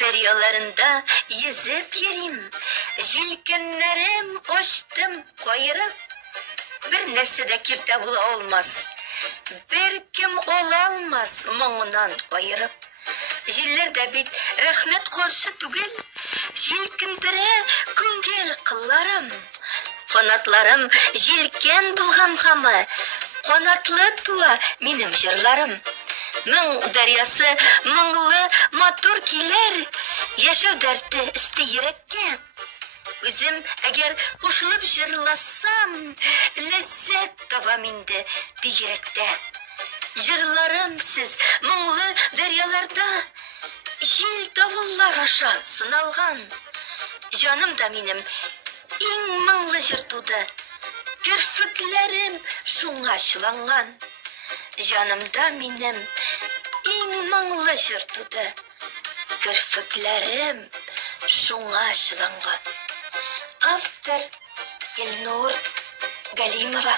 Deryalarında yüzüp yerim, jilkenlerim açtım koyurup. Bir nersede kirte bula olmaz, bir kim olalmaz muңundan ayırıp. Jillerde bit rahmet karşı tugel, jilkindire küngel kıllarım. Kanatlarım jilken bulgam hamı, kanatlı tuva benim jırlarım. Мың deryası mыңlı matur kiler, yaşa derdi isti yürekке. Özüm eğer koşulup jırlasam, lezzet tavam indi bir yürekte. Jırlarım siz mыңlı deryalarda, jil davullar aşa sınalgan. Canım da benim en mыңlı jır tudı, kirfiklerim şunga şılangan. Canımda benim en mыңlı jır tudı, kirfiklerim şunga şılangan. Автор Гульнур Галимова.